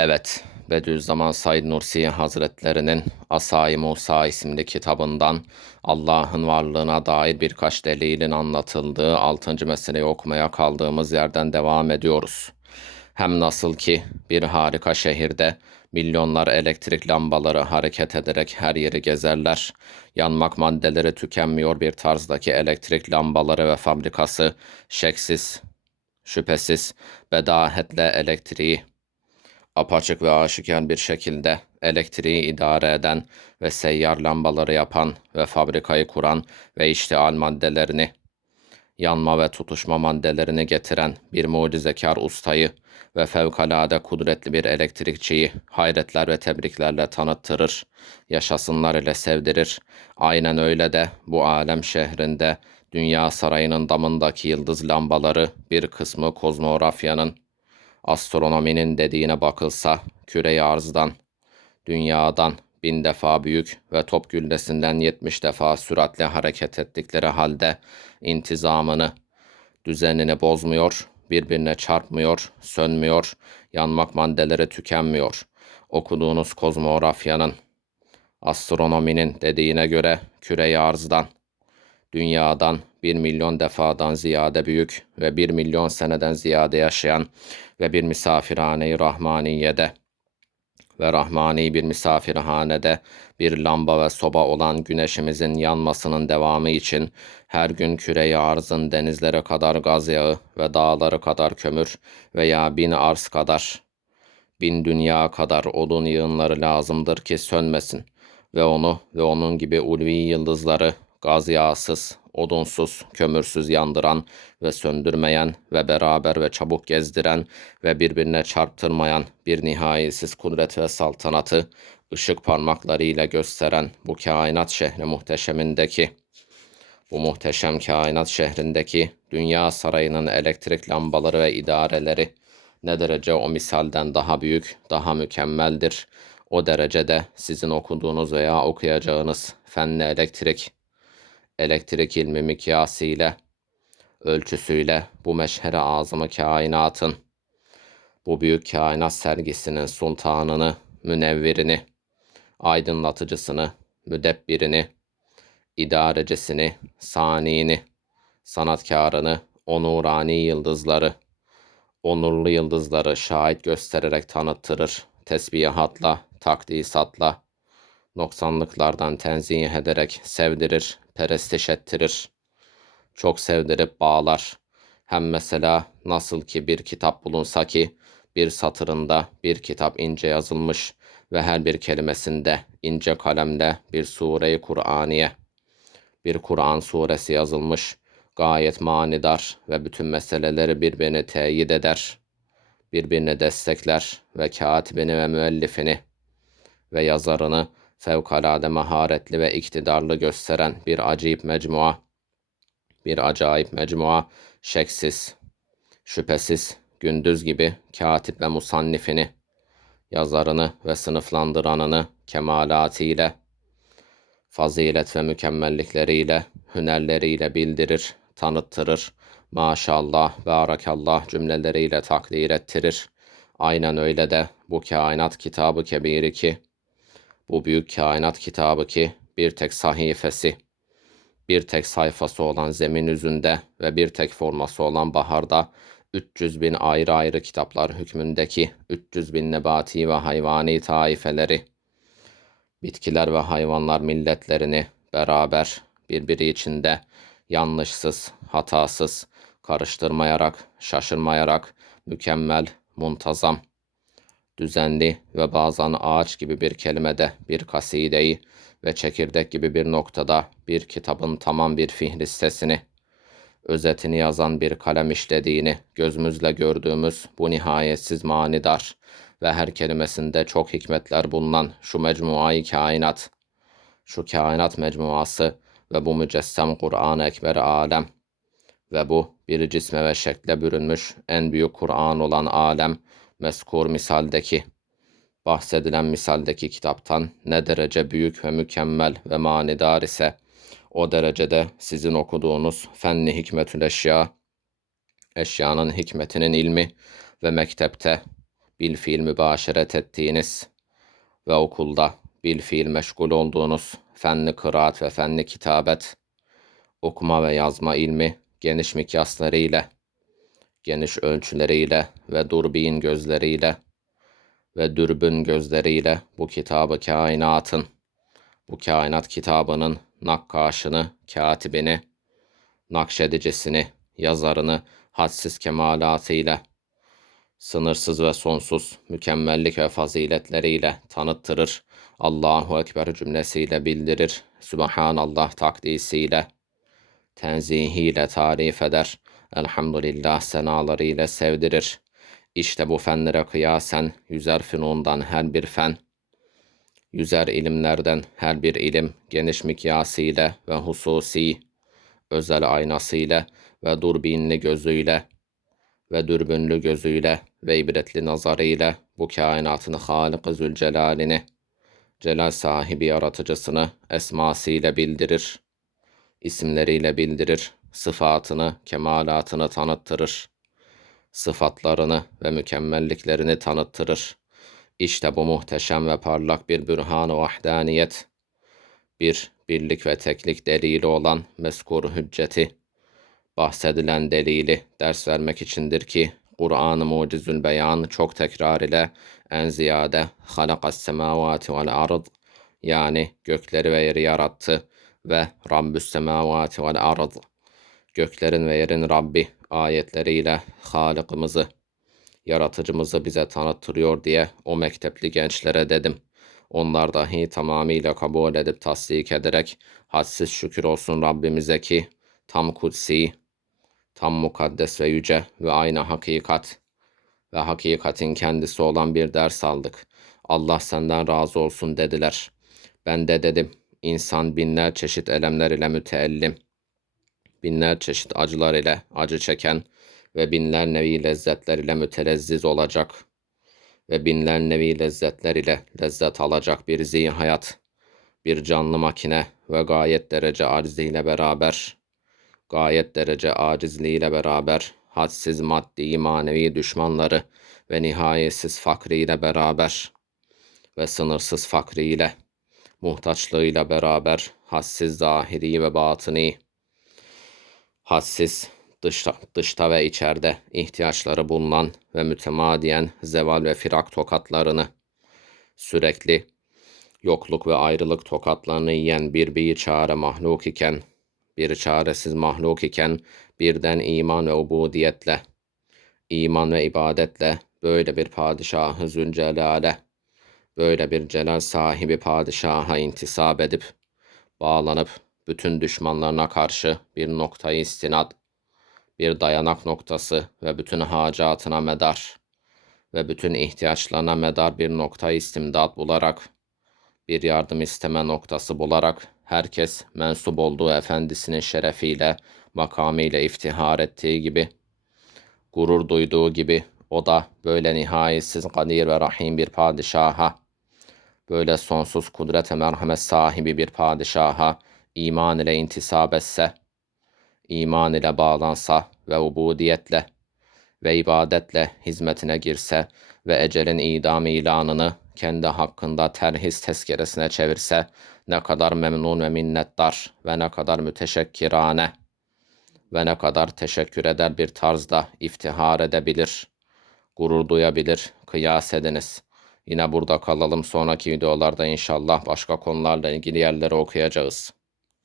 Evet, Bediüzzaman Said Nursi Hazretlerinin Asay Musa isimli kitabından Allah'ın varlığına dair birkaç delilin anlatıldığı 6. meseleyi okumaya kaldığımız yerden devam ediyoruz. Hem nasıl ki bir harika şehirde milyonlar elektrik lambaları hareket ederek her yeri gezerler. Yanmak maddeleri tükenmiyor bir tarzdaki elektrik lambaları ve fabrikası şeksiz, şüphesiz bedahetle elektriği apaçık ve aşikar bir şekilde elektriği idare eden ve seyyar lambaları yapan ve fabrikayı kuran ve iştihal maddelerini, yanma ve tutuşma maddelerini getiren bir mucizekar ustayı ve fevkalade kudretli bir elektrikçiyi hayretler ve tebriklerle tanıttırır, yaşasınlar ile sevdirir. Aynen öyle de bu alem şehrinde Dünya Sarayı'nın damındaki yıldız lambaları bir kısmı kozmografyanın astronominin dediğine bakılsa küre arzdan, dünyadan bin defa büyük ve top güllesinden yetmiş defa süratle hareket ettikleri halde intizamını, düzenini bozmuyor, birbirine çarpmıyor, sönmüyor, yanmak maddeleri tükenmiyor. Okuduğunuz kozmografyanın, astronominin dediğine göre küre arzdan, dünyadan bir milyon defadan ziyade büyük ve bir milyon seneden ziyade yaşayan ve bir misafirhane-i Rahmaniye'de ve Rahmani bir misafirhanede bir lamba ve soba olan güneşimizin yanmasının devamı için her gün küre arzın denizlere kadar gaz yağı ve dağları kadar kömür veya bin arz kadar, bin dünya kadar odun yığınları lazımdır ki sönmesin ve onu ve onun gibi ulvi yıldızları gaz yağsız, odunsuz, kömürsüz yandıran ve söndürmeyen ve beraber ve çabuk gezdiren ve birbirine çarptırmayan bir nihayetsiz kudret ve saltanatı ışık parmaklarıyla gösteren bu kainat şehri muhteşemindeki bu muhteşem kainat şehrindeki dünya sarayının elektrik lambaları ve idareleri ne derece o misalden daha büyük, daha mükemmeldir. O derecede sizin okuduğunuz veya okuyacağınız fenli elektrik elektrik ilmi mikyasıyla, ölçüsüyle bu meşhere azamı kainatın, bu büyük kainat sergisinin sultanını, münevvirini, aydınlatıcısını, müdebbirini, idarecisini, saniyini, sanatkarını, onurani yıldızları, onurlu yıldızları şahit göstererek tanıttırır. Tesbihatla, takdisatla, noksanlıklardan tenzih ederek sevdirir, perestiş ettirir. Çok sevdirip bağlar. Hem mesela nasıl ki bir kitap bulunsa ki bir satırında bir kitap ince yazılmış ve her bir kelimesinde ince kalemle bir sure-i Kur'aniye, bir Kur'an suresi yazılmış, gayet manidar ve bütün meseleleri birbirini teyit eder, birbirini destekler ve katibini ve müellifini ve yazarını fevkalade maharetli ve iktidarlı gösteren bir acayip mecmua, bir acayip mecmua, şeksiz, şüphesiz, gündüz gibi katip ve musannifini, yazarını ve sınıflandıranını kemalatiyle, fazilet ve mükemmellikleriyle, hünerleriyle bildirir, tanıttırır, maşallah, barakallah cümleleriyle takdir ettirir. Aynen öyle de bu kainat kitabı kebiri ki, bu büyük kainat kitabı ki bir tek sahifesi, bir tek sayfası olan zemin yüzünde ve bir tek forması olan baharda 300 bin ayrı ayrı kitaplar hükmündeki 300 bin nebati ve hayvani taifeleri, bitkiler ve hayvanlar milletlerini beraber birbiri içinde yanlışsız, hatasız, karıştırmayarak, şaşırmayarak, mükemmel, muntazam, düzenli ve bazen ağaç gibi bir kelimede bir kasideyi ve çekirdek gibi bir noktada bir kitabın tamam bir fihristesini, özetini yazan bir kalem işlediğini gözümüzle gördüğümüz bu nihayetsiz manidar ve her kelimesinde çok hikmetler bulunan şu mecmuayı kainat, şu kainat mecmuası ve bu mücessem Kur'an-ı Ekber alem ve bu bir cisme ve şekle bürünmüş en büyük Kur'an olan alem meskur misaldeki, bahsedilen misaldeki kitaptan ne derece büyük ve mükemmel ve manidar ise, o derecede sizin okuduğunuz fenni hikmetül eşya, eşyanın hikmetinin ilmi ve mektepte, bil fiil mübaşeret ettiğiniz ve okulda bil fiil meşgul olduğunuz fenli kıraat ve fenli kitabet, okuma ve yazma ilmi geniş mikyaslarıyla, geniş ölçüleriyle ve durbin gözleriyle ve dürbün gözleriyle bu kitabı kainatın, bu kainat kitabının nakkaşını, katibini, nakşedicisini, yazarını hadsiz kemalatıyla, sınırsız ve sonsuz mükemmellik ve faziletleriyle tanıttırır. Allahu Ekber cümlesiyle bildirir. Sübhanallah takdisiyle, tenzihiyle tarif eder. Elhamdülillah senalarıyla sevdirir. İşte bu fenlere kıyasen yüzer fünundan her bir fen, yüzer ilimlerden her bir ilim geniş mikyasıyla ve hususi, özel aynasıyla ve durbinli gözüyle ve dürbünlü gözüyle ve ibretli nazarıyla bu kainatın Halık-ı Zülcelal'ini, celal sahibi yaratıcısını esmasıyla bildirir, isimleriyle bildirir, sıfatını, kemalatını tanıttırır, sıfatlarını ve mükemmelliklerini tanıttırır. İşte bu muhteşem ve parlak bir bürhan-ı vahdaniyet, bir birlik ve teklik delili olan meskur hücceti, bahsedilen delili ders vermek içindir ki Kur'an-ı Mucizül Beyan çok tekrar ile en ziyade halakas semavati vel ard yani gökleri ve yeri yarattı ve Rabbüs semavati vel ard göklerin ve yerin Rabbi ayetleriyle Halık'ımızı yaratıcımızı bize tanıttırıyor diye o mektepli gençlere dedim. Onlar dahi tamamıyla kabul edip tasdik ederek hadsiz şükür olsun Rabbimize ki tam kutsi, tam mukaddes ve yüce ve aynı hakikat ve hakikatin kendisi olan bir ders aldık. Allah senden razı olsun dediler. Ben de dedim, insan binler çeşit elemler ile müteellim, binler çeşit acılar ile acı çeken ve binler nevi lezzetler ile mütelezziz olacak ve binler nevi lezzetler ile lezzet alacak bir zihin hayat, bir canlı makine ve gayet derece arziyle beraber gayet derece acizliğiyle beraber hadsiz maddi manevi düşmanları ve nihayetsiz fakriyle beraber ve sınırsız fakriyle, muhtaçlığıyla beraber hadsiz zahiri ve batını, hadsiz dışta, dışta ve içeride ihtiyaçları bulunan ve mütemadiyen zeval ve firak tokatlarını sürekli yokluk ve ayrılık tokatlarını yiyen bir bir çare mahluk iken bir çaresiz mahluk iken birden iman ve ubudiyetle, iman ve ibadetle böyle bir padişahı zülcelale, böyle bir celal sahibi padişaha intisap edip, bağlanıp bütün düşmanlarına karşı bir noktayı istinad, bir dayanak noktası ve bütün hacatına medar ve bütün ihtiyaçlarına medar bir nokta istimdat bularak, bir yardım isteme noktası bularak herkes mensup olduğu efendisinin şerefiyle, makamıyla iftihar ettiği gibi, gurur duyduğu gibi o da böyle nihayetsiz kadir ve rahim bir padişaha, böyle sonsuz kudrete merhamet sahibi bir padişaha iman ile intisap etse, iman ile bağlansa ve ubudiyetle ve ibadetle hizmetine girse ve ecelin idam ilanını kendi hakkında terhis tezkeresine çevirse ne kadar memnun ve minnettar ve ne kadar müteşekkirane ve ne kadar teşekkür eder bir tarzda iftihar edebilir, gurur duyabilir, kıyas ediniz. Yine burada kalalım. Sonraki videolarda inşallah başka konularla ilgili yerleri okuyacağız.